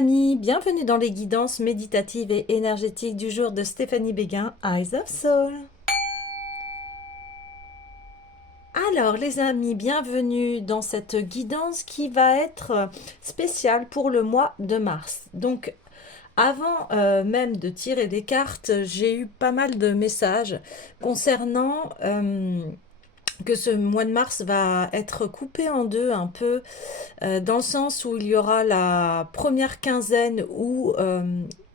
amis, bienvenue dans les guidances méditatives et énergétiques du jour de Stéphanie Béguin, Eyes of Soul. Alors les amis, bienvenue dans cette guidance qui va être spéciale pour le mois de mars. Donc avant même de tirer des cartes, j'ai eu pas mal de messages concernant que ce mois de mars va être coupé en deux un peu, dans le sens où il y aura la première quinzaine où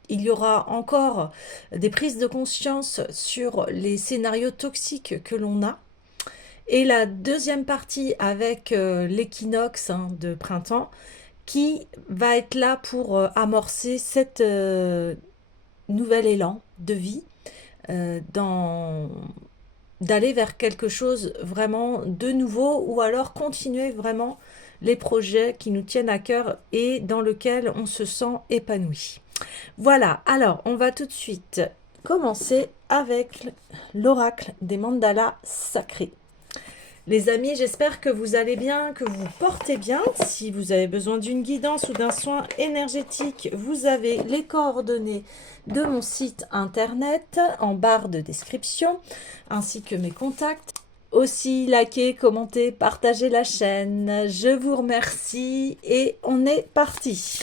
il y aura encore des prises de conscience sur les scénarios toxiques que l'on a. Et la deuxième partie avec l'équinoxe de printemps qui va être là pour amorcer cette nouvel élan de vie, dans d'aller vers quelque chose vraiment de nouveau ou alors continuer vraiment les projets qui nous tiennent à cœur et dans lesquels on se sent épanoui. Voilà, alors on va tout de suite commencer avec l'oracle des mandalas sacrés. Les amis, j'espère que vous allez bien, que vous portez bien. Si vous avez besoin d'une guidance ou d'un soin énergétique, vous avez les coordonnées de mon site internet en barre de description, ainsi que mes contacts. Aussi, likez, commentez, partagez la chaîne. Je vous remercie et on est parti.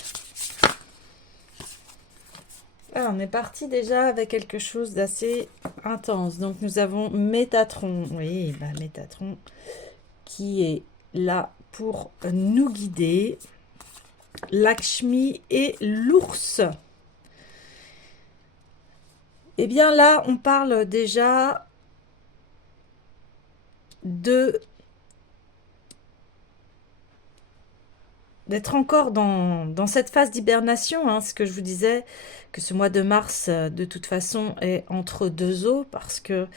Alors, on est parti déjà avec quelque chose d'assez intense. Donc, nous avons Métatron. Oui, Métatron qui est là pour nous guider. Lakshmi et l'ours. Eh bien là, on parle déjà d'être encore dans cette phase d'hibernation, hein, ce que je vous disais, que ce mois de mars, de toute façon, est entre deux eaux, parce que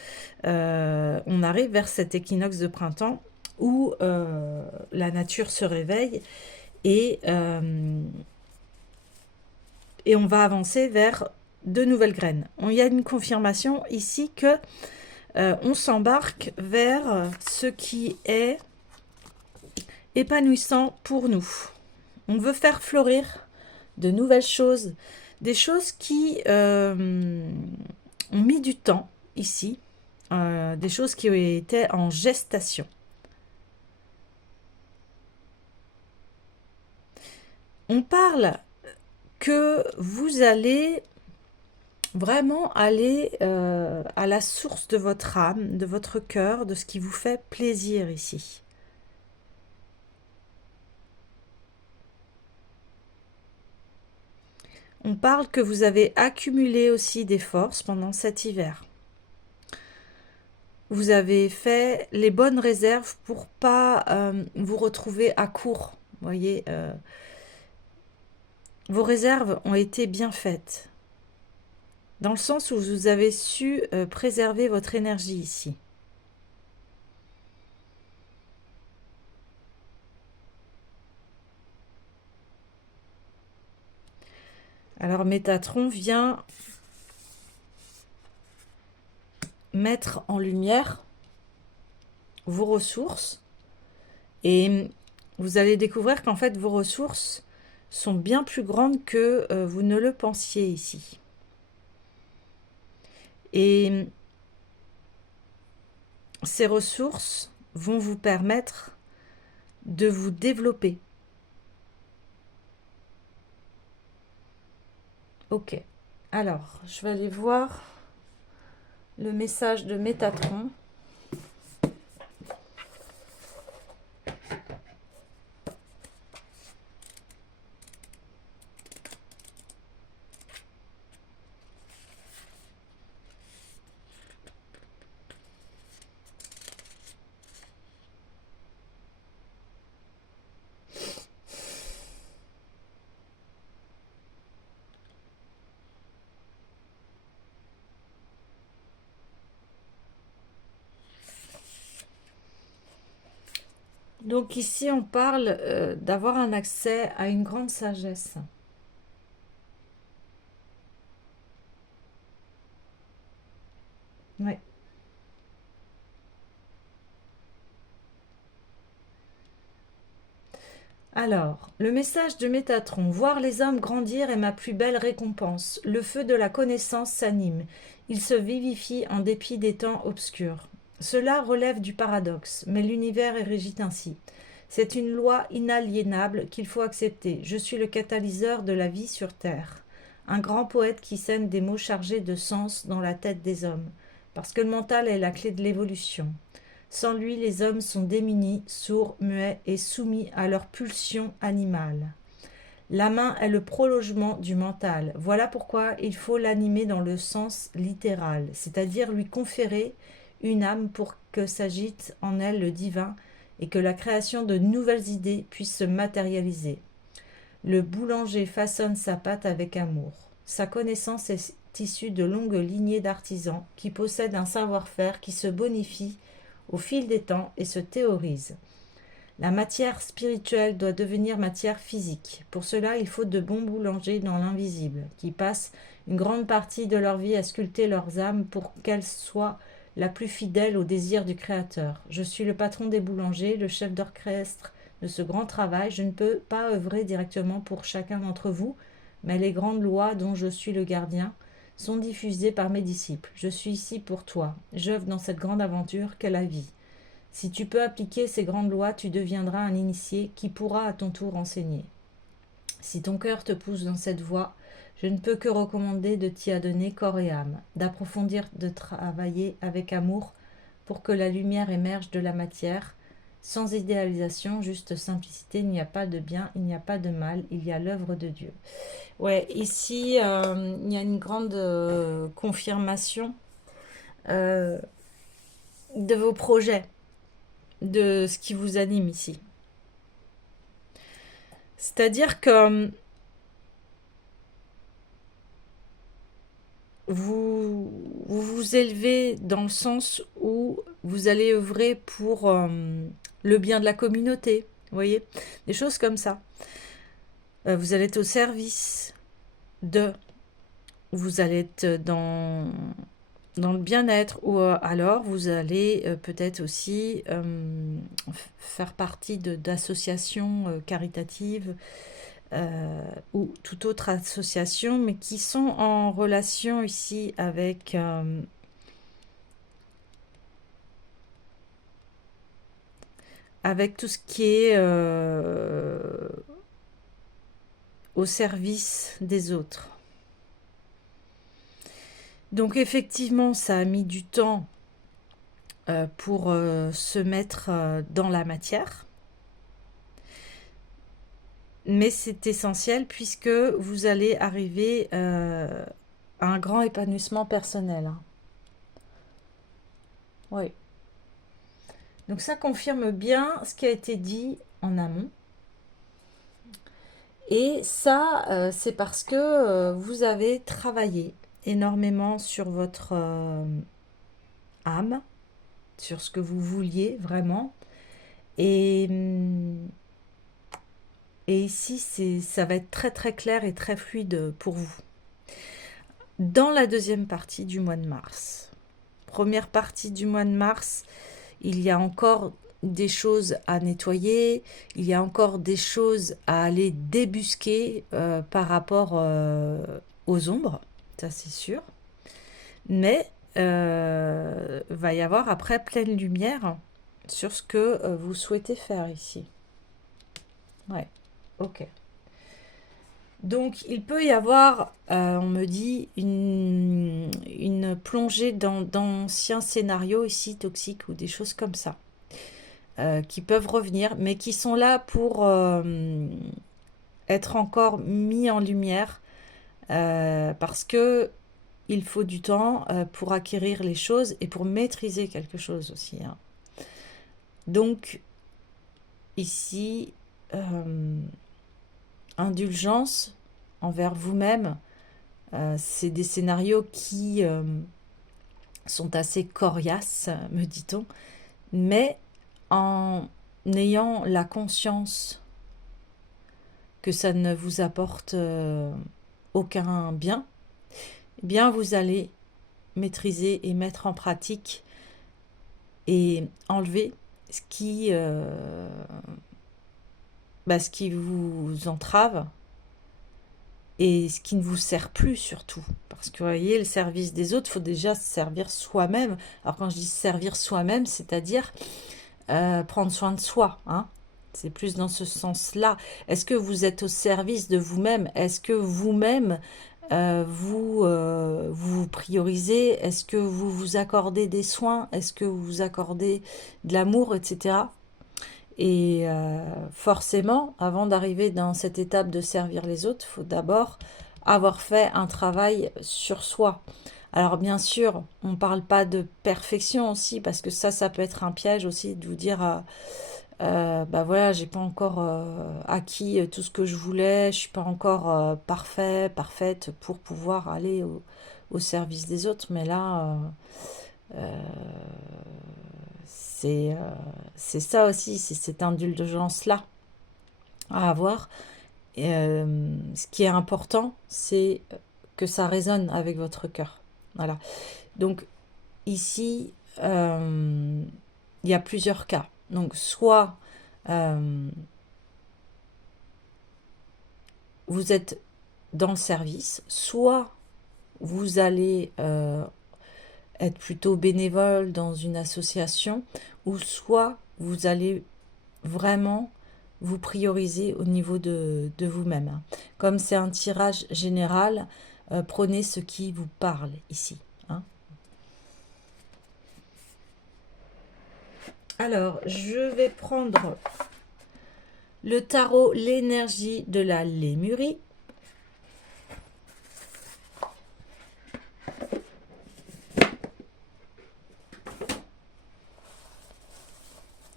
on arrive vers cet équinoxe de printemps où la nature se réveille et on va avancer vers de nouvelles graines. Il y a une confirmation ici que on s'embarque vers ce qui est épanouissant pour nous. On veut faire fleurir de nouvelles choses, des choses qui ont mis du temps ici, des choses qui étaient en gestation. On parle que vous allez vraiment aller à la source de votre âme, de votre cœur, de ce qui vous fait plaisir ici. On parle que vous avez accumulé aussi des forces pendant cet hiver. Vous avez fait les bonnes réserves pour pas vous retrouver à court. Vous voyez, vos réserves ont été bien faites, dans le sens où vous avez su préserver votre énergie ici. Alors Métatron vient mettre en lumière vos ressources et vous allez découvrir qu'en fait vos ressources sont bien plus grandes que vous ne le pensiez ici. Et ces ressources vont vous permettre de vous développer. Ok, alors je vais aller voir le message de Métatron. Donc ici, on parle d'avoir un accès à une grande sagesse. Ouais. Alors, le message de Métatron, voir les hommes grandir est ma plus belle récompense. Le feu de la connaissance s'anime. Il se vivifie en dépit des temps obscurs. Cela relève du paradoxe, mais l'univers est régi ainsi. C'est une loi inaliénable qu'il faut accepter. Je suis le catalyseur de la vie sur Terre. Un grand poète qui sème des mots chargés de sens dans la tête des hommes. Parce que le mental est la clé de l'évolution. Sans lui, les hommes sont démunis, sourds, muets et soumis à leurs pulsions animales. La main est le prolongement du mental. Voilà pourquoi il faut l'animer dans le sens littéral, c'est-à-dire lui conférer une âme pour que s'agite en elle le divin et que la création de nouvelles idées puisse se matérialiser. Le boulanger façonne sa pâte avec amour. Sa connaissance est issue de longues lignées d'artisans qui possèdent un savoir-faire qui se bonifie au fil des temps et se théorise. La matière spirituelle doit devenir matière physique. Pour cela, il faut de bons boulangers dans l'invisible, qui passent une grande partie de leur vie à sculpter leurs âmes pour qu'elles soient la plus fidèle au désir du Créateur. Je suis le patron des boulangers, le chef d'orchestre de ce grand travail. Je ne peux pas œuvrer directement pour chacun d'entre vous, mais les grandes lois dont je suis le gardien sont diffusées par mes disciples. Je suis ici pour toi. J'œuvre dans cette grande aventure qu'est la vie. Si tu peux appliquer ces grandes lois, tu deviendras un initié qui pourra à ton tour enseigner. Si ton cœur te pousse dans cette voie, je ne peux que recommander de t'y adonner corps et âme, d'approfondir, de travailler avec amour pour que la lumière émerge de la matière. Sans idéalisation, juste simplicité, il n'y a pas de bien, il n'y a pas de mal, il y a l'œuvre de Dieu. Ouais, ici, il y a une grande confirmation euh, de vos projets, de ce qui vous anime ici. C'est-à-dire que vous vous élevez dans le sens où vous allez œuvrer pour le bien de la communauté, vous voyez, des choses comme ça. Vous allez être au service de, vous allez être dans le bien-être, ou alors vous allez peut-être aussi faire partie d'associations caritatives ou toute autre association, mais qui sont en relation ici avec tout ce qui est au service des autres. Donc effectivement, ça a mis du temps pour se mettre dans la matière. Mais c'est essentiel puisque vous allez arriver à un grand épanouissement personnel. Oui. Donc ça confirme bien ce qui a été dit en amont. Et ça, c'est parce que vous avez travaillé énormément sur votre âme, sur ce que vous vouliez vraiment. Et, et ici, ça va être très très clair et très fluide pour vous. Dans la deuxième partie du mois de mars, première partie du mois de mars, il y a encore des choses à nettoyer, il y a encore des choses à aller débusquer par rapport aux ombres, ça c'est sûr. Mais va y avoir après pleine lumière sur ce que vous souhaitez faire ici. Ouais, ok. Donc il peut y avoir, on me dit, une plongée dans d'anciens scénarios ici toxiques ou des choses comme ça, qui peuvent revenir, mais qui sont là pour être encore mis en lumière, parce que il faut du temps pour acquérir les choses et pour maîtriser quelque chose aussi, hein. Donc ici, indulgence envers vous-même. C'est des scénarios qui sont assez coriaces, me dit-on, mais en ayant la conscience que ça ne vous apporte aucun bien, eh bien vous allez maîtriser et mettre en pratique et enlever ce qui bah, ce qui vous entrave et ce qui ne vous sert plus surtout. Parce que vous voyez, le service des autres, il faut déjà se servir soi-même. Alors quand je dis servir soi-même, c'est-à-dire prendre soin de soi, hein. C'est plus dans ce sens-là. Est-ce que vous êtes au service de vous-même? Est-ce que vous-même, vous priorisez? Est-ce que vous vous accordez des soins? Est-ce que vous vous accordez de l'amour, etc. Et forcément, avant d'arriver dans cette étape de servir les autres, il faut d'abord avoir fait un travail sur soi. Alors bien sûr, on ne parle pas de perfection aussi, parce que ça peut être un piège aussi de vous dire, bah voilà, j'ai pas encore acquis tout ce que je voulais, je suis pas encore parfait, parfaite pour pouvoir aller au service des autres. Mais là, c'est ça aussi, c'est cette indulgence-là à avoir. Et, ce qui est important, c'est que ça résonne avec votre cœur. Voilà. Donc ici, il y a plusieurs cas. Donc soit vous êtes dans le service, soit vous allez être plutôt bénévole dans une association, ou soit vous allez vraiment vous prioriser au niveau de vous-même. Comme c'est un tirage général, prenez ce qui vous parle ici, hein. Alors, je vais prendre le tarot, l'énergie de la Lémurie.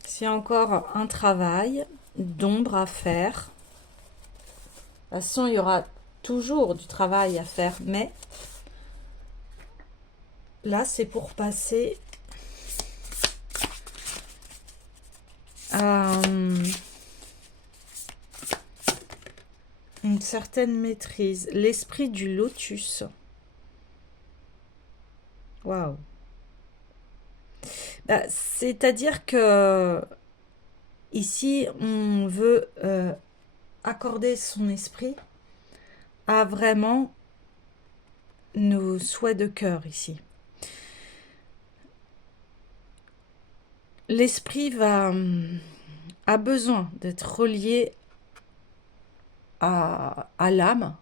C'est encore un travail d'ombre à faire. De toute façon, il y aura toujours du travail à faire, mais là, c'est pour passer à une certaine maîtrise. L'esprit du lotus. Waouh. Bah, c'est-à-dire que ici, on veut accorder son esprit à vraiment nos souhaits de cœur ici. L'esprit a besoin d'être relié à l'âme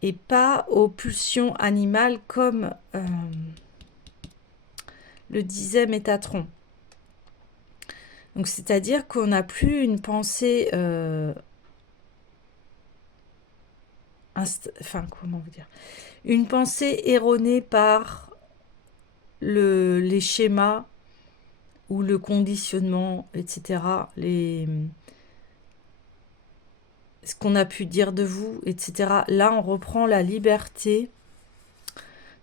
et pas aux pulsions animales comme le disait Métatron. Donc c'est-à-dire qu'on n'a plus une pensée enfin comment vous dire, une pensée erronée par les schémas ou le conditionnement, etc. Ce qu'on a pu dire de vous, etc. Là, on reprend la liberté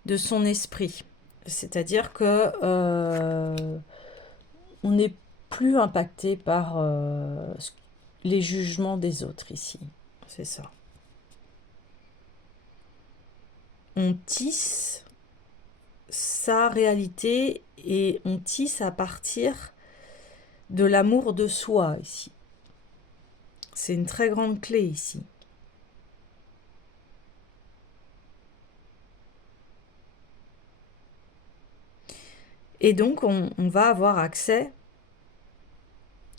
de son esprit. C'est-à-dire que on n'est plus impacté par les jugements des autres ici. C'est ça. On tisse sa réalité et on tisse à partir de l'amour de soi ici. C'est une très grande clé ici. Et donc, on va avoir accès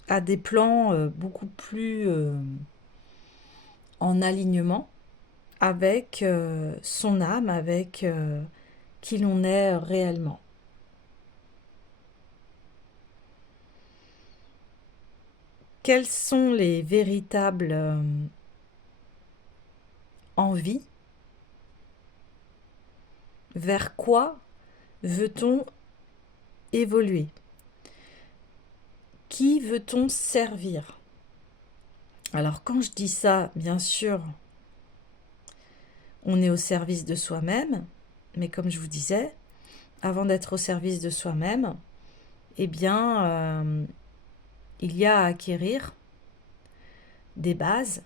à des plans beaucoup plus en alignement avec son âme, avec qui l'on est réellement. Quelles sont les véritables envies? Vers quoi veut-on évoluer? Qui veut-on servir? Alors quand je dis ça, bien sûr, on est au service de soi-même, mais comme je vous disais, avant d'être au service de soi-même, eh bien, il y a à acquérir des bases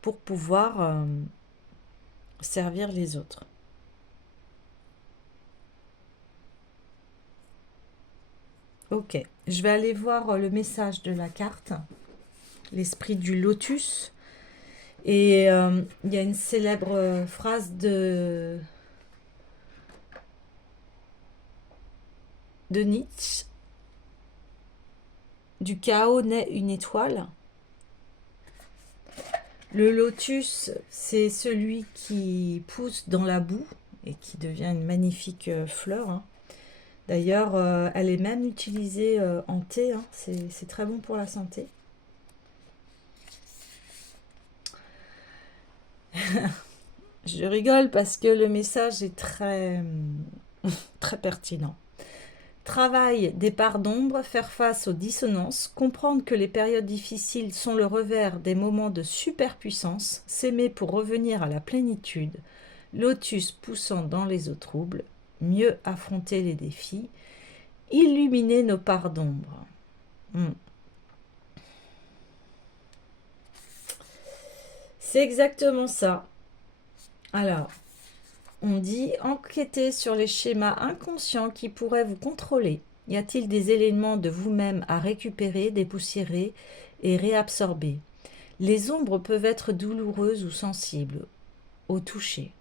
pour pouvoir servir les autres. Ok, je vais aller voir le message de la carte l'esprit du lotus. Et il y a une célèbre phrase de Nietzsche, du chaos naît une étoile. Le lotus, c'est celui qui pousse dans la boue et qui devient une magnifique fleur, hein. D'ailleurs, elle est même utilisée en thé, hein. C'est très bon pour la santé. Je rigole parce que le message est très, très pertinent. Travail des parts d'ombre, faire face aux dissonances, comprendre que les périodes difficiles sont le revers des moments de superpuissance, s'aimer pour revenir à la plénitude, lotus poussant dans les eaux troubles, mieux affronter les défis, illuminer nos parts d'ombre. C'est exactement ça. Alors, on dit enquêter sur les schémas inconscients qui pourraient vous contrôler. Y a-t-il des éléments de vous-même à récupérer, dépoussiérer et réabsorber? Les ombres peuvent être douloureuses ou sensibles au toucher.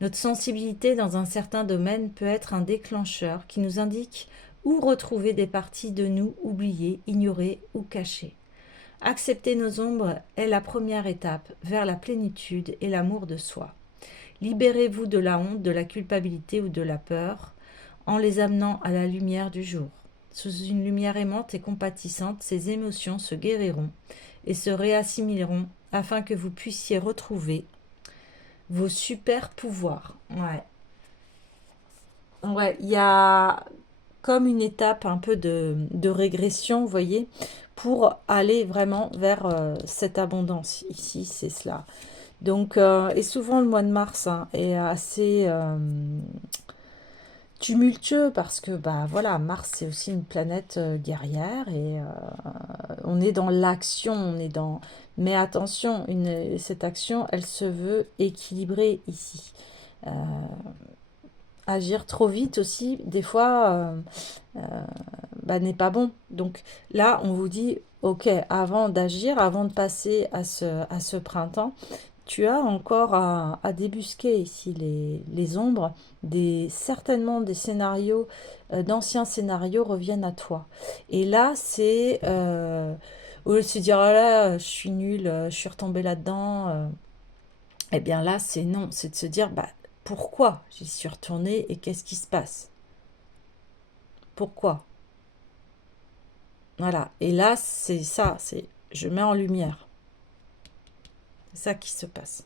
Notre sensibilité dans un certain domaine peut être un déclencheur qui nous indique où retrouver des parties de nous oubliées, ignorées ou cachées. Accepter nos ombres est la première étape vers la plénitude et l'amour de soi. Libérez-vous de la honte, de la culpabilité ou de la peur en les amenant à la lumière du jour. Sous une lumière aimante et compatissante, ces émotions se guériront et se réassimileront afin que vous puissiez retrouver vos super pouvoirs. Ouais, il y a comme une étape un peu de régression, vous voyez, pour aller vraiment vers cette abondance. Ici, c'est cela. Donc, et souvent le mois de mars hein, est assez tumultueux parce que, bah voilà, Mars c'est aussi une planète guerrière et on est dans l'action, on est dans... Mais attention, cette action, elle se veut équilibrée ici. Agir trop vite aussi, des fois, bah, n'est pas bon. Donc là, on vous dit, ok, avant d'agir, avant de passer à ce printemps, tu as encore à débusquer ici les ombres. Certainement des scénarios, d'anciens scénarios reviennent à toi. Et là, c'est au lieu de se dire, oh là, je suis nulle, je suis retombée là-dedans. Eh bien là, c'est non, c'est de se dire, bah, pourquoi j'y suis retournée et qu'est-ce qui se passe? Pourquoi? Voilà. Et là, c'est ça, c'est je mets en lumière. C'est ça qui se passe.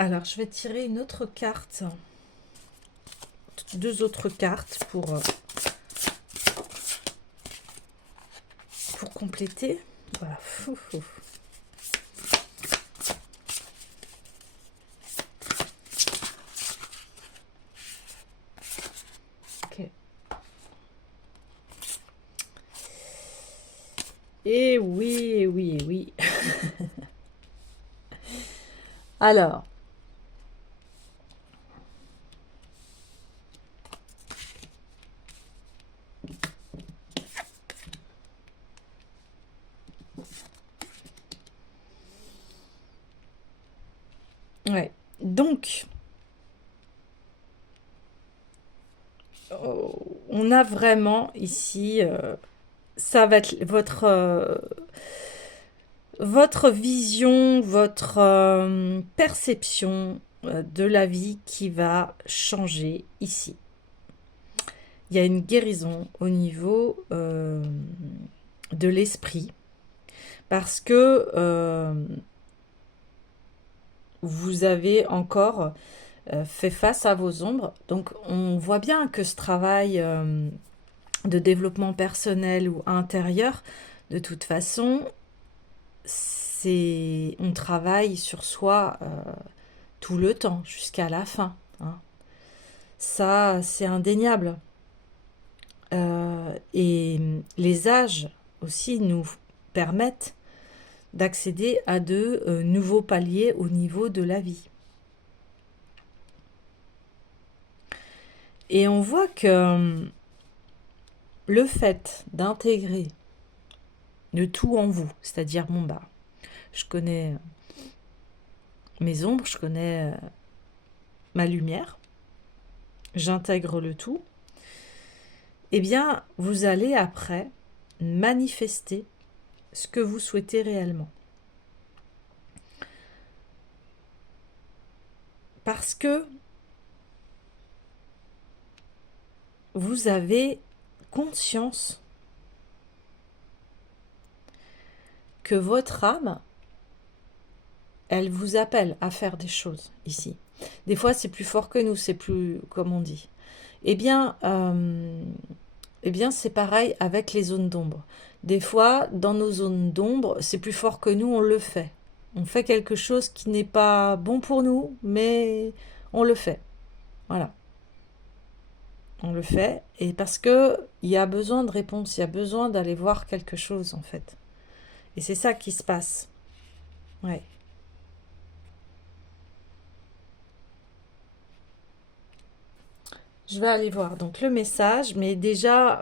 Alors, je vais tirer une autre carte, deux autres cartes pour compléter. Voilà. Fou, fou. Ok. Et oui, et oui, et oui. Alors, ouais. Donc, on a vraiment ici, ça va être votre vision, votre perception de la vie qui va changer ici. Il y a une guérison au niveau de l'esprit parce que vous avez encore fait face à vos ombres. Donc on voit bien que ce travail de développement personnel ou intérieur, de toute façon, on travaille sur soi tout le temps, jusqu'à la fin, hein. Ça, c'est indéniable. Et les âges aussi nous permettent d'accéder à de nouveaux paliers au niveau de la vie. Et on voit que le fait d'intégrer le tout en vous, c'est-à-dire bon bah, je connais mes ombres, je connais ma lumière, j'intègre le tout, eh bien vous allez après manifester ce que vous souhaitez réellement. Parce que vous avez conscience que votre âme, elle vous appelle à faire des choses ici. Des fois, c'est plus fort que nous, c'est plus, comme on dit. Eh bien, c'est pareil avec les zones d'ombre. Des fois, dans nos zones d'ombre, c'est plus fort que nous, on le fait. On fait quelque chose qui n'est pas bon pour nous, mais on le fait. Voilà. On le fait, et parce que il y a besoin de réponse, il y a besoin d'aller voir quelque chose, en fait. Et c'est ça qui se passe. Ouais. Je vais aller voir donc le message, mais déjà,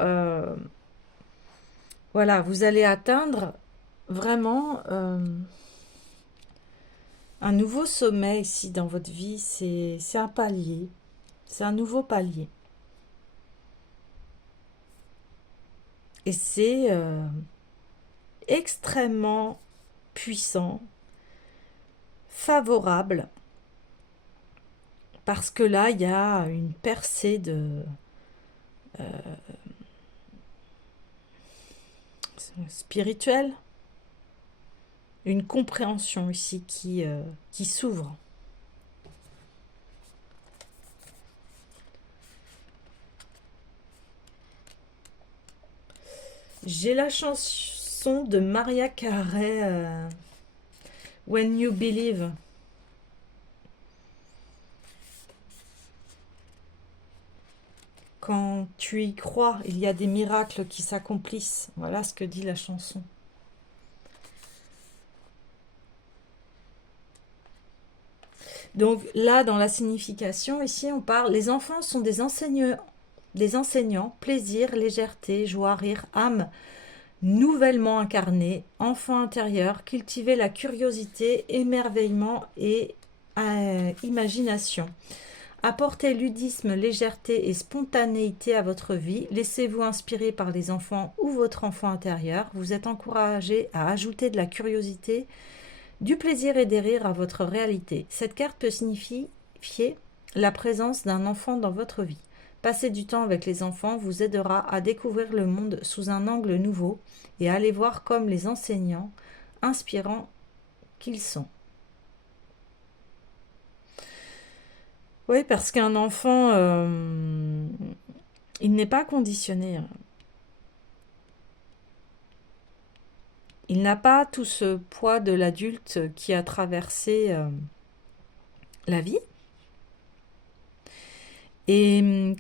voilà, vous allez atteindre vraiment un nouveau sommet ici dans votre vie. C'est un palier, c'est un nouveau palier. Et c'est extrêmement puissant, favorable, parce que là, il y a une percée de spirituelle, une compréhension ici qui s'ouvre. J'ai la chanson de Maria Carey, When You Believe. Quand tu y crois, il y a des miracles qui s'accomplissent. Voilà ce que dit la chanson. Donc là, dans la signification, ici, on parle, les enfants sont des enseignants, plaisir, légèreté, joie, rire, âme, nouvellement incarnée, enfant intérieur, cultiver la curiosité, émerveillement et imagination. Apportez ludisme, légèreté et spontanéité à votre vie. Laissez-vous inspirer par les enfants ou votre enfant intérieur. Vous êtes encouragé à ajouter de la curiosité, du plaisir et des rires à votre réalité. Cette carte peut signifier la présence d'un enfant dans votre vie. Passer du temps avec les enfants vous aidera à découvrir le monde sous un angle nouveau et à aller voir comme les enseignants inspirants qu'ils sont. Oui, parce qu'un enfant, il n'est pas conditionné. Il n'a pas tout ce poids de l'adulte qui a traversé la vie. Et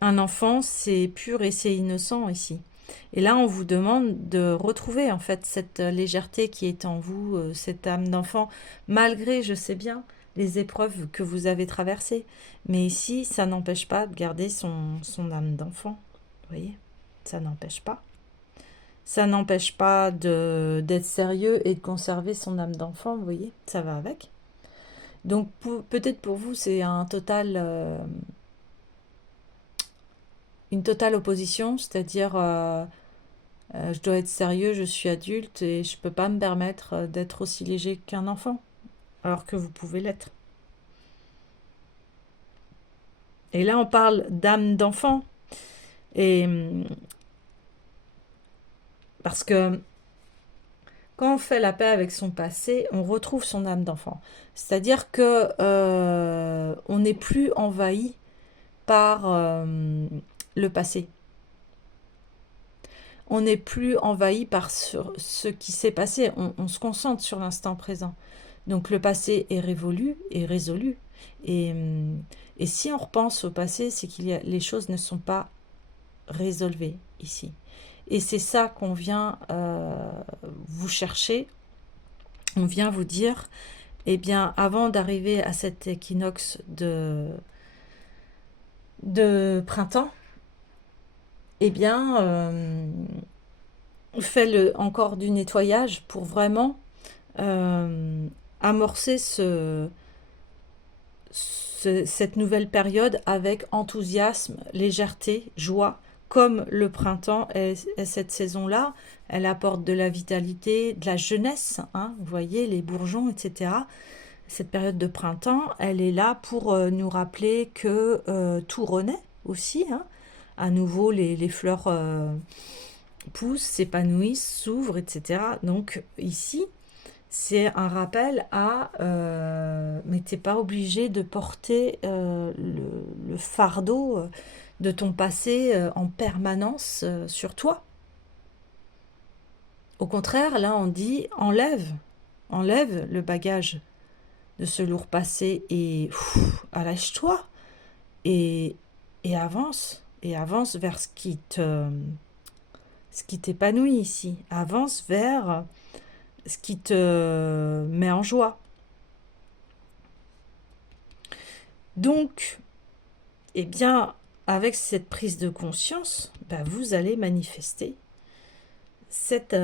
un enfant, c'est pur et c'est innocent ici. Et là, on vous demande de retrouver en fait cette légèreté qui est en vous, cette âme d'enfant, malgré, je sais bien, les épreuves que vous avez traversées. Mais ici, ça n'empêche pas de garder son âme d'enfant. Vous voyez, ça n'empêche pas. Ça n'empêche pas d'être sérieux et de conserver son âme d'enfant, vous voyez, ça va avec. Donc peut-être pour vous, c'est une totale opposition, c'est-à-dire je dois être sérieux, je suis adulte et je ne peux pas me permettre d'être aussi léger qu'un enfant, alors que vous pouvez l'être. Et là, on parle d'âme d'enfant. Et parce que quand on fait la paix avec son passé, on retrouve son âme d'enfant. C'est-à-dire que on n'est plus envahi par le passé. On n'est plus envahi par ce qui s'est passé. On se concentre sur l'instant présent. Donc le passé est révolu et résolu. Et si on repense au passé, c'est les choses ne sont pas résolvées ici. Et c'est ça qu'on vient vous chercher. On vient vous dire, eh bien, avant d'arriver à cet équinoxe de printemps, eh bien, fais encore du nettoyage pour vraiment amorcer cette nouvelle période avec enthousiasme, légèreté, joie, comme le printemps est cette saison-là. Elle apporte de la vitalité, de la jeunesse, hein, vous voyez, les bourgeons, etc. Cette période de printemps, elle est là pour nous rappeler que tout renaît aussi, hein. À nouveau, les fleurs poussent, s'épanouissent, s'ouvrent, etc. Donc ici, c'est un rappel à mais t'es pas obligé de porter le fardeau de ton passé en permanence sur toi. Au contraire, là on dit enlève le bagage de ce lourd passé et allège-toi et, et avance vers ce qui t'épanouit ici. Avance vers ce qui te met en joie. Donc, eh bien, avec cette prise de conscience, bah, vous allez manifester cette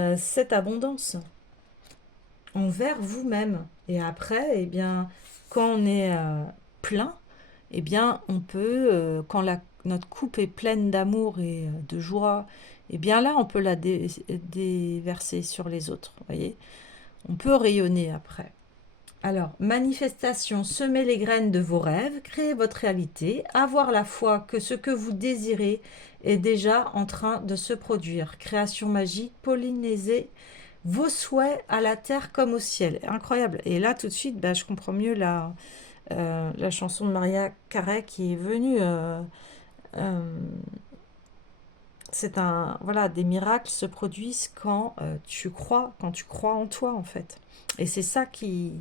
abondance envers vous-même. Et après, eh bien, quand on est plein, eh bien, on peut, quand notre coupe est pleine d'amour et de joie, eh bien là, on peut la déverser sur les autres, voyez. On peut rayonner après. Alors, manifestation, semez les graines de vos rêves, créez votre réalité, avoir la foi que ce que vous désirez est déjà en train de se produire. Création magique, pollinisez vos souhaits à la terre comme au ciel. Incroyable. Et là, tout de suite, bah, je comprends mieux la chanson de Maria Carey qui est venue. Euh, c'est un, voilà, des miracles se produisent quand tu crois en toi, en fait. Et c'est ça qui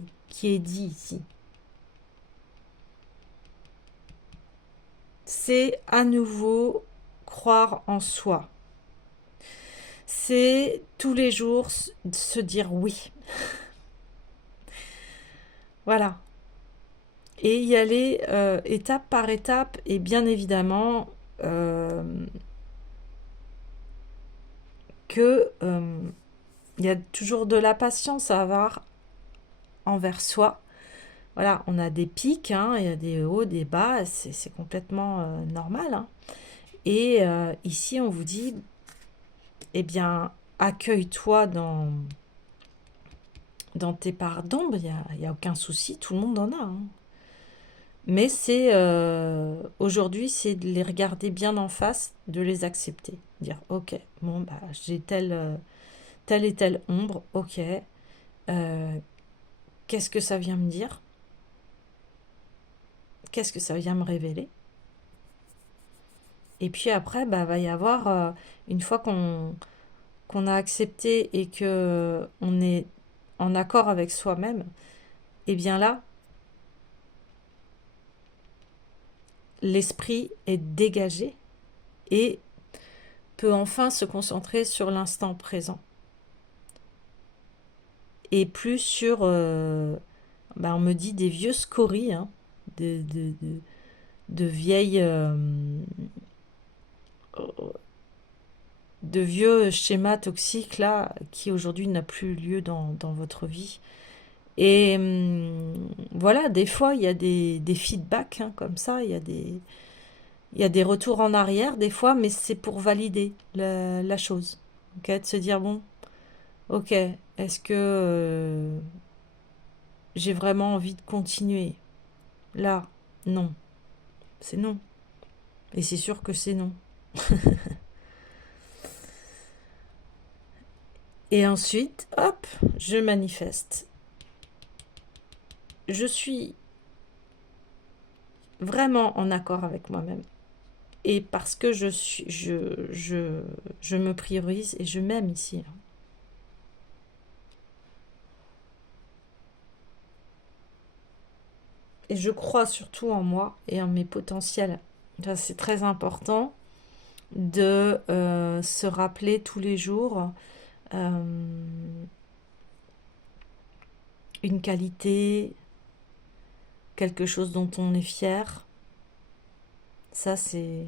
est dit ici. C'est à nouveau croire en soi. C'est tous les jours se dire oui. Voilà. Et y aller étape par étape. Et bien évidemment que il y a toujours de la patience à avoir envers soi. Voilà, on a des pics, hein, il y a des hauts, des bas, c'est complètement normal, hein. Et ici, on vous dit, eh bien, accueille-toi dans tes parts d'ombre, il y a aucun souci, tout le monde en a, hein. Mais c'est aujourd'hui, c'est de les regarder bien en face, de les accepter. Dire, ok, bon, bah, j'ai telle et telle ombre, ok, qu'est-ce que ça vient me dire? Qu'est-ce que ça vient me révéler? Et puis après, bah, va y avoir, une fois qu'on a accepté et que on est en accord avec soi-même, et bien là, l'esprit est dégagé et peut enfin se concentrer sur l'instant présent et plus sur, bah, on me dit des vieux scories, hein, de vieilles, de vieux schémas toxiques là qui aujourd'hui n'a plus lieu dans votre vie. Et voilà, des fois, il y a des feedbacks, hein, comme ça, il y a des retours en arrière, des fois, mais c'est pour valider la chose. Ok, de se dire, bon, ok, est-ce que j'ai vraiment envie de continuer? Là, non. C'est non. Et c'est sûr que c'est non. Et ensuite, hop, je manifeste. Je suis vraiment en accord avec moi-même. Et parce que je me priorise et je m'aime ici. Et je crois surtout en moi et en mes potentiels. Ça, c'est très important. de se rappeler tous les jours une qualité, quelque chose dont on est fier. Ça, c'est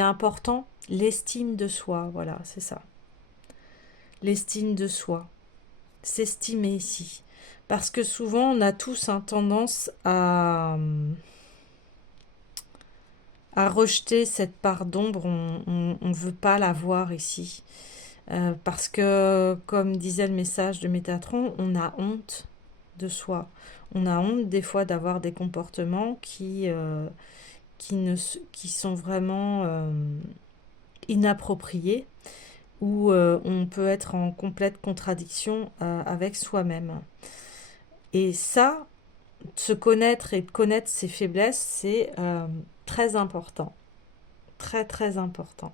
important. L'estime de soi, voilà, c'est ça. L'estime de soi. S'estimer ici. Parce que souvent, on a tous tendance à rejeter cette part d'ombre. On ne veut pas la voir ici. Parce que, comme disait le message de Métatron, on a honte de soi. On a honte des fois d'avoir des comportements qui sont vraiment inappropriés, où on peut être en complète contradiction avec soi-même. Et ça, se connaître et connaître ses faiblesses, c'est très important. Très, très important.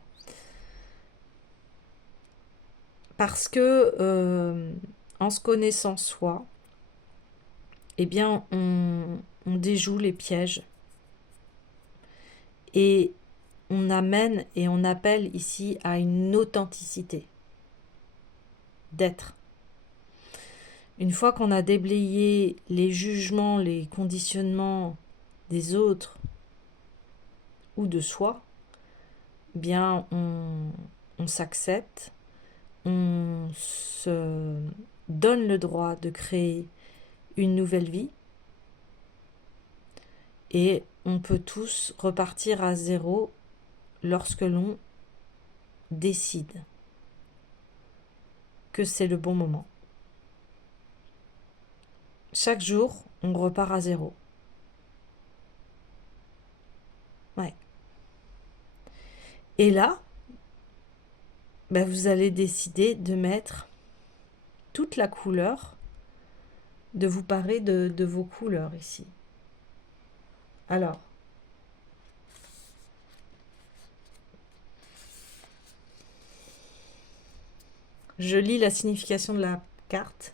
Parce que en se connaissant soi, eh bien, on déjoue les pièges. Et on amène et on appelle ici à une authenticité d'être. Une fois qu'on a déblayé les jugements, les conditionnements des autres ou de soi, eh bien on s'accepte, on se donne le droit de créer une nouvelle vie et on peut tous repartir à zéro lorsque l'on décide que c'est le bon moment. Chaque jour, on repart à zéro. Ouais. Et là, ben vous allez décider de mettre toute la couleur, de vous parer de vos couleurs ici. Alors, je lis la signification de la carte.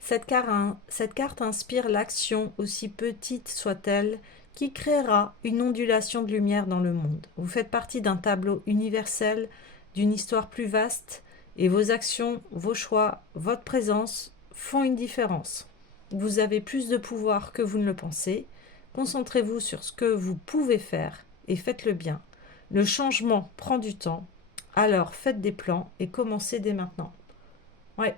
Cette carte inspire l'action, aussi petite soit-elle, qui créera une ondulation de lumière dans le monde. Vous faites partie d'un tableau universel, d'une histoire plus vaste, et vos actions, vos choix, votre présence font une différence. Vous avez plus de pouvoir que vous ne le pensez. Concentrez-vous sur ce que vous pouvez faire et faites-le bien. Le changement prend du temps, alors faites des plans et commencez dès maintenant. Ouais.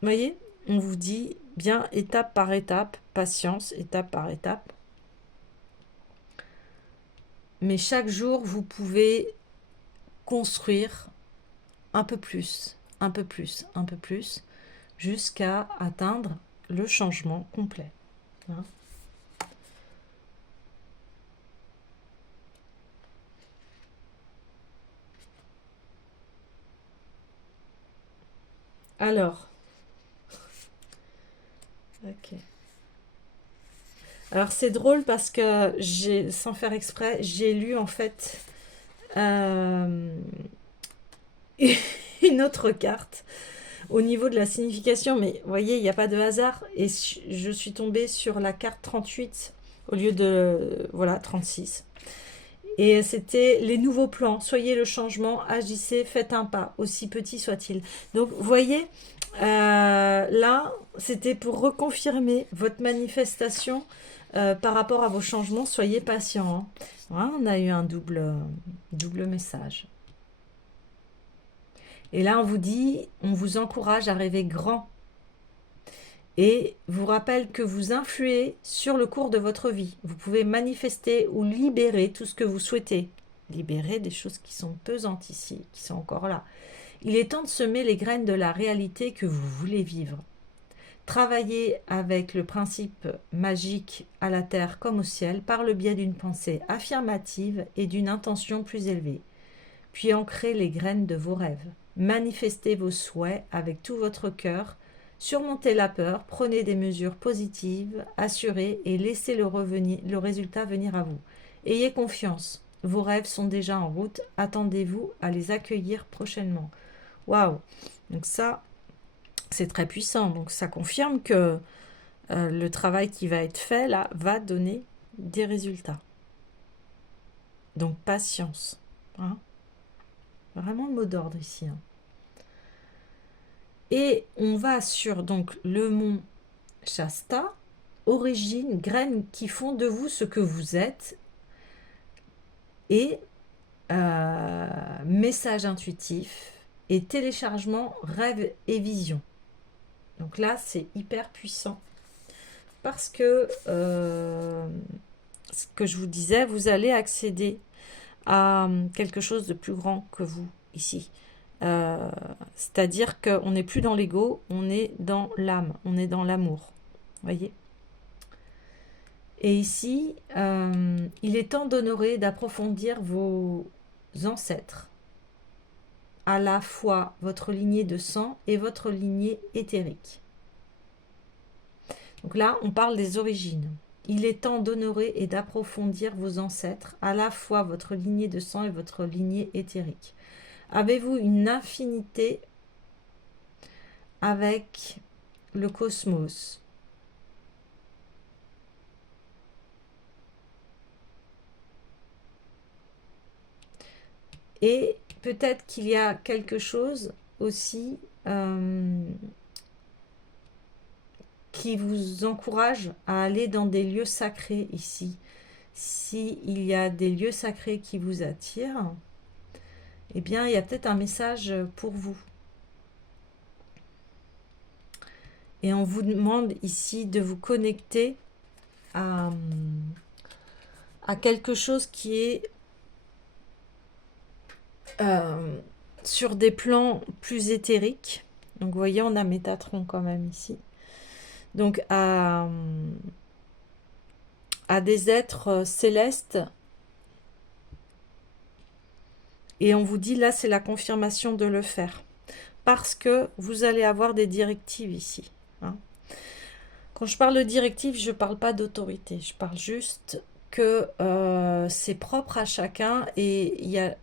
Vous voyez, on vous dit bien étape par étape, patience, étape par étape. Mais chaque jour, vous pouvez construire un peu plus, un peu plus, un peu plus, jusqu'à atteindre le changement complet. Hein. Alors, ok. Alors c'est drôle parce que j'ai, sans faire exprès, j'ai lu en fait euh, une autre carte au niveau de la signification, mais vous voyez, il n'y a pas de hasard. Et je suis tombée sur la carte 38 au lieu de, voilà, 36. Et c'était les nouveaux plans. Soyez le changement, agissez, faites un pas, aussi petit soit-il. Donc, vous voyez, là, c'était pour reconfirmer votre manifestation par rapport à vos changements. Soyez patients. Hein. Voilà, on a eu un double message. Et là, on vous dit, on vous encourage à rêver grand et vous rappelle que vous influez sur le cours de votre vie. Vous pouvez manifester ou libérer tout ce que vous souhaitez. Libérer des choses qui sont pesantes ici, qui sont encore là. Il est temps de semer les graines de la réalité que vous voulez vivre. Travaillez avec le principe magique à la terre comme au ciel par le biais d'une pensée affirmative et d'une intention plus élevée. Puis ancrez les graines de vos rêves. Manifestez vos souhaits avec tout votre cœur. Surmontez la peur, prenez des mesures positives, assurez et laissez le résultat venir à vous. Ayez confiance, vos rêves sont déjà en route, attendez-vous à les accueillir prochainement. Waouh! Donc ça, c'est très puissant. Donc ça confirme que le travail qui va être fait là va donner des résultats. Donc patience. Hein. Vraiment le mot d'ordre ici. Hein. Et on va sur donc le mont Shasta, origine, graines qui font de vous ce que vous êtes, et message intuitif et téléchargement rêve et vision. Donc là, c'est hyper puissant parce que ce que je vous disais, vous allez accéder à quelque chose de plus grand que vous ici. C'est-à-dire qu'on n'est plus dans l'ego, on est dans l'âme, on est dans l'amour. Voyez ? Et ici, il est temps d'honorer, d'approfondir vos ancêtres, à la fois votre lignée de sang et votre lignée éthérique. Donc là, on parle des origines. Il est temps d'honorer et d'approfondir vos ancêtres, à la fois votre lignée de sang et votre lignée éthérique. Avez-vous une infinité avec le cosmos? Et peut-être qu'il y a quelque chose aussi qui vous encourage à aller dans des lieux sacrés ici. S'il y a des lieux sacrés qui vous attirent, eh bien, il y a peut-être un message pour vous. Et on vous demande ici de vous connecter à quelque chose qui est sur des plans plus éthériques. Donc, vous voyez, on a Métatron quand même ici. Donc, à des êtres célestes. Et on vous dit, là, c'est la confirmation de le faire. Parce que vous allez avoir des directives ici. Hein. Quand je parle de directives, je ne parle pas d'autorité. Je parle juste que c'est propre à chacun et il y a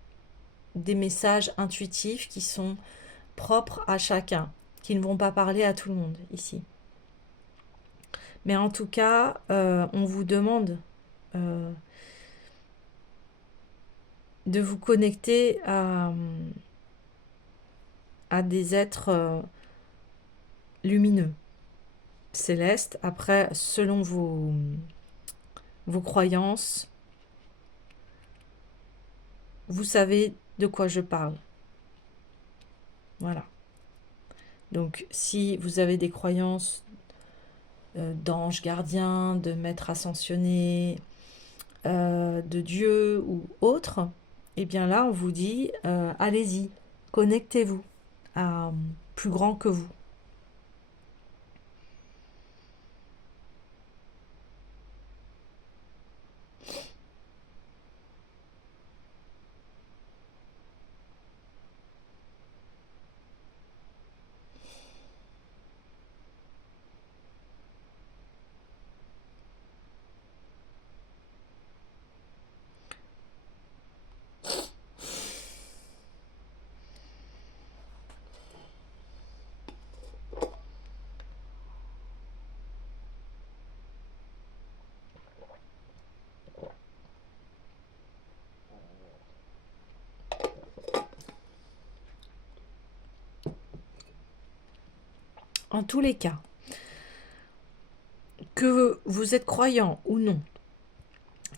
des messages intuitifs qui sont propres à chacun, qui ne vont pas parler à tout le monde ici. Mais en tout cas, on vous demande de vous connecter à des êtres lumineux, célestes. Après, selon vos croyances, vous savez de quoi je parle. Voilà. Donc, si vous avez des croyances d'anges gardiens, de maîtres ascensionnés, de Dieu ou autre, et bien là, on vous dit, allez-y, connectez-vous à plus grand que vous. En tous les cas, que vous êtes croyant ou non,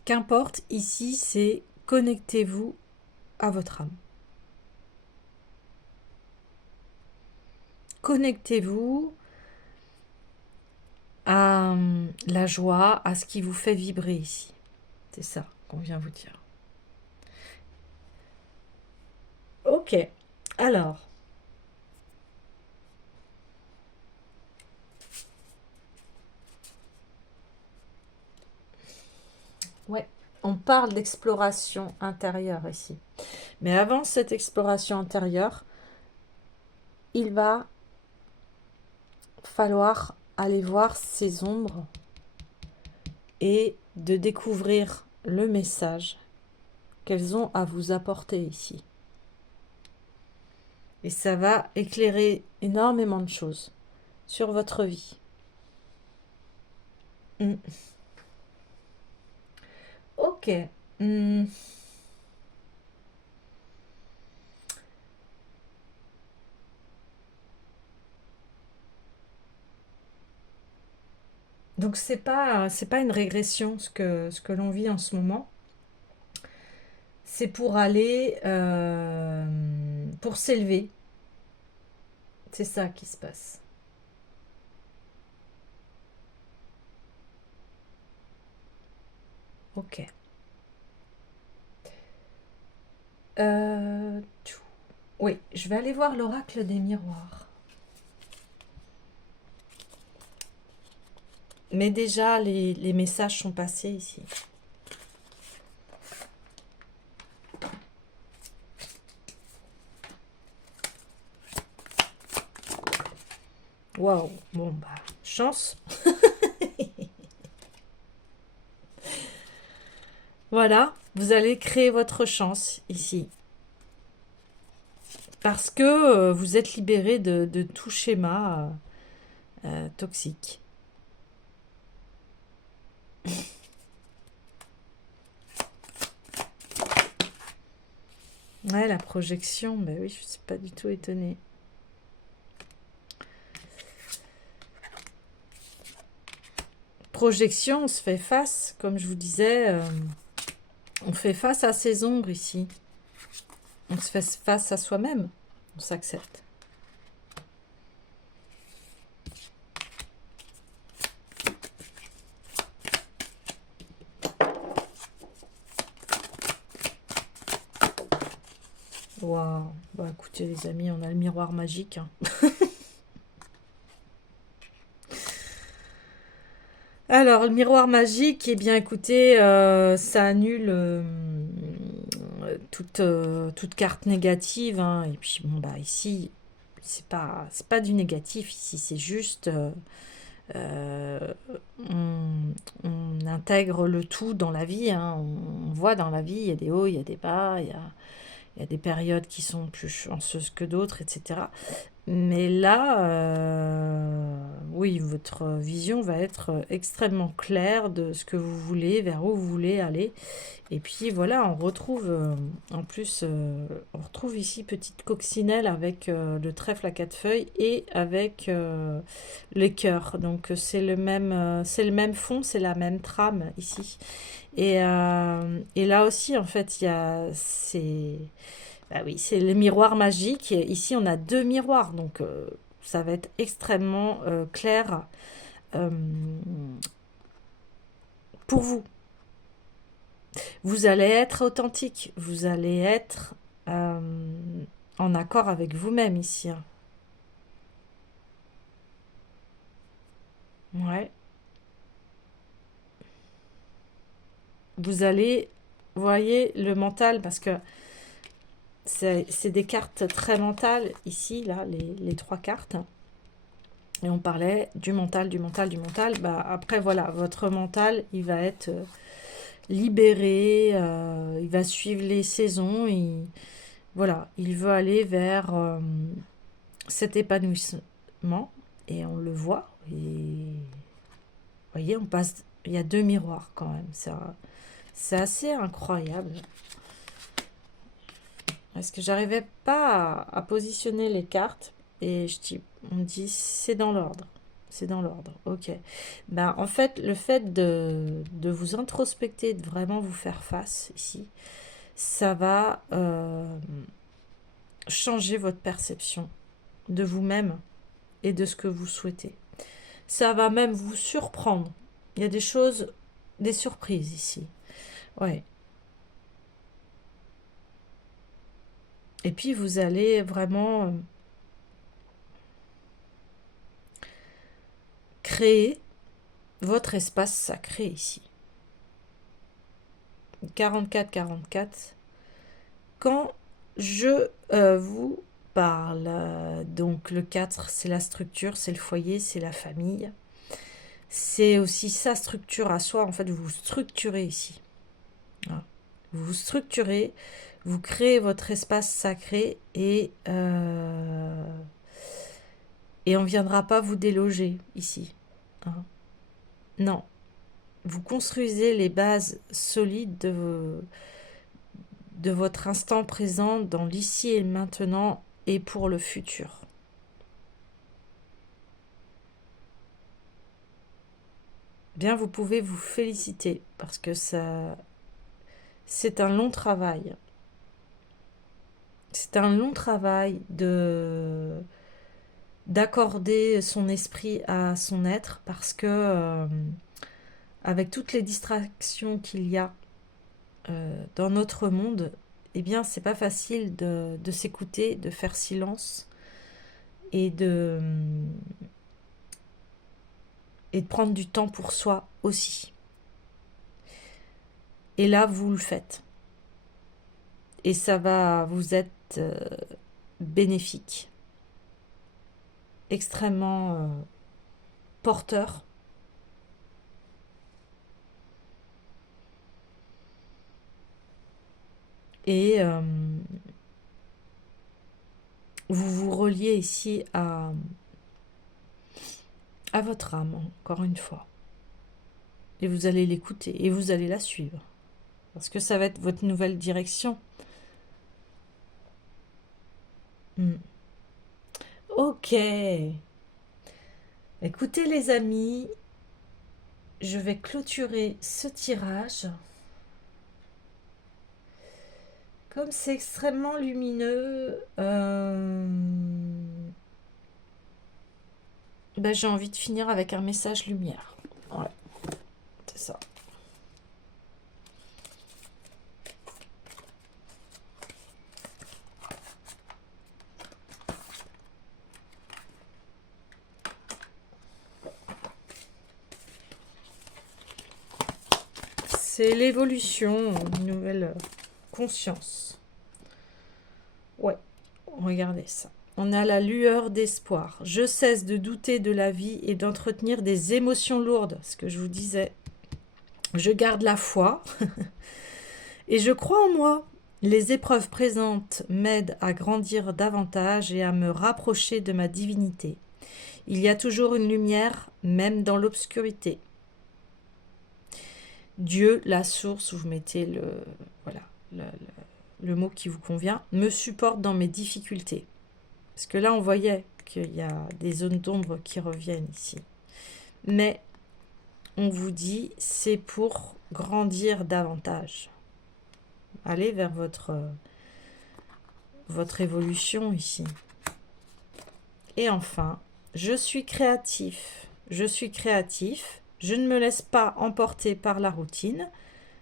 qu'importe, ici, c'est connectez-vous à votre âme. Connectez-vous à la joie, à ce qui vous fait vibrer ici. C'est ça qu'on vient vous dire. Ok, alors. Ouais, on parle d'exploration intérieure ici. Mais avant cette exploration intérieure, il va falloir aller voir ces ombres et de découvrir le message qu'elles ont à vous apporter ici. Et ça va éclairer énormément de choses sur votre vie. Ok. Hmm. Donc c'est pas une régression ce que l'on vit en ce moment. C'est pour aller pour s'élever. C'est ça qui se passe. Ok. Tchou. Oui, je vais aller voir l'oracle des miroirs. Mais déjà, les messages sont passés ici. Waouh, bon bah, chance. Voilà, vous allez créer votre chance ici. Parce que vous êtes libéré de tout schéma toxique. Ouais, la projection, bah oui, je suis pas du tout étonnée. Projection, on se fait face, comme je vous disais, on fait face à ses ombres ici. On se fait face à soi-même. On s'accepte. Waouh. Bah écoutez les amis, on a le miroir magique, hein. Alors, le miroir magique, eh bien écoutez, ça annule toute carte négative, hein. Et puis bon bah ici, c'est pas du négatif ici, c'est juste euh, on intègre le tout dans la vie, hein. On voit dans la vie, il y a des hauts, il y a des bas, il y a des périodes qui sont plus chanceuses que d'autres, etc. Mais là, oui, votre vision va être extrêmement claire de ce que vous voulez, vers où vous voulez aller. Et puis voilà, on retrouve en plus, on retrouve ici petite coccinelle avec le trèfle à quatre feuilles et avec les cœurs. Donc c'est le même fond, c'est la même trame ici. Et là aussi, en fait, il y a bah oui, c'est le miroir magique. Ici, on a deux miroirs, donc ça va être extrêmement clair euh, pour vous. Vous allez être authentique, vous allez être euh, en accord avec vous-même ici, hein. Ouais. Vous allez, voyez, le mental, parce que c'est des cartes très mentales ici, là, les trois cartes. Et on parlait du mental, du mental, du mental. Bah, après, voilà, votre mental, il va être libéré, il va suivre les saisons, voilà, il veut aller vers cet épanouissement, et on le voit, et vous voyez, on passe, il y a deux miroirs quand même, c'est assez incroyable. Parce que j'arrivais pas à positionner les cartes, et on me dit c'est dans l'ordre. C'est dans l'ordre, ok. Ben, en fait, le fait de vous introspecter, de vraiment vous faire face ici, ça va changer votre perception de vous-même et de ce que vous souhaitez. Ça va même vous surprendre. Il y a des choses, des surprises ici. Ouais. Et puis vous allez vraiment créer votre espace sacré ici. 44-44. Quand je vous parle, donc le 4, c'est la structure, c'est le foyer, c'est la famille. C'est aussi sa structure à soi. En fait, vous vous structurez ici. Voilà. Vous vous structurez, vous créez votre espace sacré et on ne viendra pas vous déloger ici, hein. Non, vous construisez les bases solides de votre instant présent dans l'ici et le maintenant et pour le futur. Bien, vous pouvez vous féliciter parce que c'est un long travail. C'est un long travail d'accorder son esprit à son être parce que avec toutes les distractions qu'il y a dans notre monde, eh bien, c'est pas facile de s'écouter, de faire silence et et de prendre du temps pour soi aussi. Et là, vous le faites. Et ça va vous être bénéfique, extrêmement porteur. Et vous vous reliez ici à votre âme, encore une fois. Et vous allez l'écouter et vous allez la suivre. Parce que ça va être votre nouvelle direction. Ok. Écoutez les amis, je vais clôturer ce tirage. Comme c'est extrêmement lumineux, ben, j'ai envie de finir avec un message lumière. Ouais, c'est ça. C'est l'évolution, une nouvelle conscience. Ouais, regardez ça. On a la lueur d'espoir. Je cesse de douter de la vie et d'entretenir des émotions lourdes. Ce que je vous disais. Je garde la foi et je crois en moi. Les épreuves présentes m'aident à grandir davantage et à me rapprocher de ma divinité. Il y a toujours une lumière, même dans l'obscurité. Dieu, la source, vous mettez voilà, le mot qui vous convient, me supporte dans mes difficultés. Parce que là, on voyait qu'il y a des zones d'ombre qui reviennent ici. Mais on vous dit, c'est pour grandir davantage. Allez vers votre évolution ici. Et enfin, je suis créatif. Je suis créatif. Je ne me laisse pas emporter par la routine.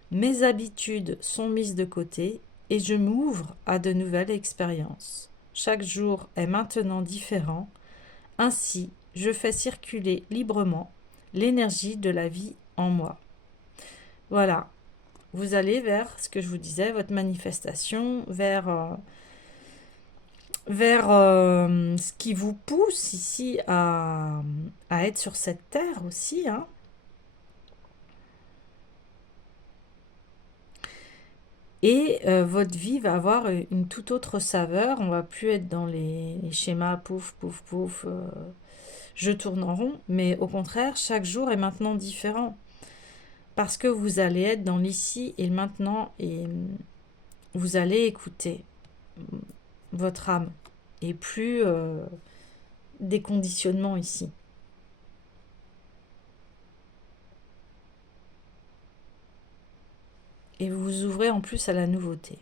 Mes habitudes sont mises de côté et je m'ouvre à de nouvelles expériences. Chaque jour est maintenant différent. Ainsi, je fais circuler librement l'énergie de la vie en moi. Voilà. Vous allez vers ce que je vous disais, votre manifestation, vers ce qui vous pousse ici à être sur cette terre aussi, hein. Et votre vie va avoir une toute autre saveur. On va plus être dans les schémas pouf, pouf, pouf, je tourne en rond. Mais au contraire, chaque jour est maintenant différent. Parce que vous allez être dans l'ici et le maintenant. Et vous allez écouter votre âme. Et plus des conditionnements ici. Et vous vous ouvrez en plus à la nouveauté.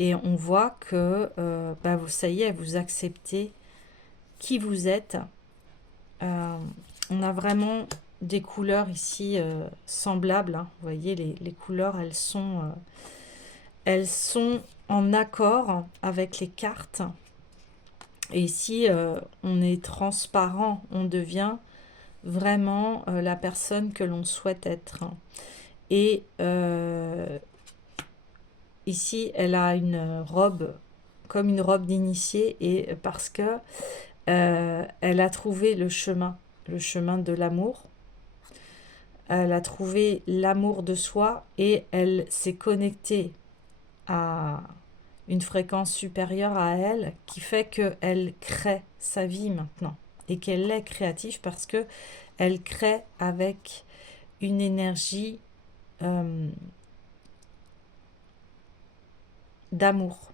Et on voit que ça y est, vous acceptez qui vous êtes. On a vraiment des couleurs ici semblables, hein. Vous voyez, les couleurs, elles sont en accord avec les cartes. Et ici, on est transparent, on devient vraiment la personne que l'on souhaite être. Et ici, elle a une robe, comme une robe d'initié, et parce que elle a trouvé le chemin de l'amour. Elle a trouvé l'amour de soi et elle s'est connectée à une fréquence supérieure à elle qui fait qu'elle crée sa vie maintenant et qu'elle est créative parce que elle crée avec une énergie d'amour.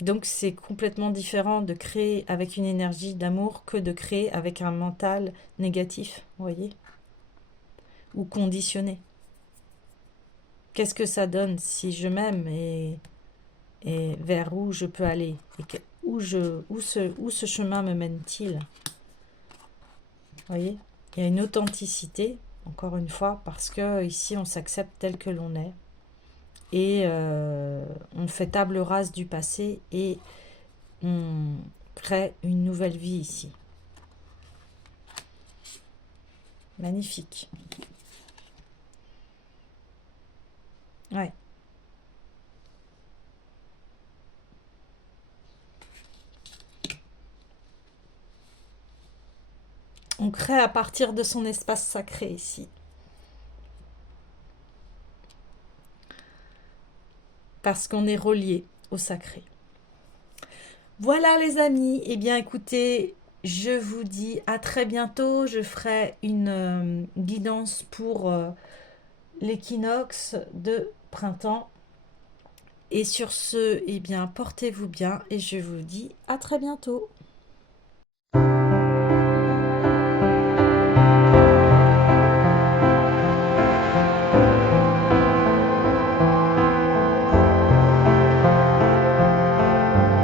Donc c'est complètement différent de créer avec une énergie d'amour que de créer avec un mental négatif, vous voyez, ou conditionné. Qu'est-ce que ça donne si je m'aime et vers où je peux aller et où ce chemin me mène-t-il? Vous voyez, il y a une authenticité, encore une fois, parce que ici on s'accepte tel que l'on est et on fait table rase du passé et on crée une nouvelle vie ici. Magnifique. Ouais. On crée à partir de son espace sacré ici. Parce qu'on est relié au sacré. Voilà les amis, eh bien écoutez, je vous dis à très bientôt. Je ferai une guidance pour l'équinoxe de printemps. Et sur ce, eh bien portez-vous bien et je vous dis à très bientôt.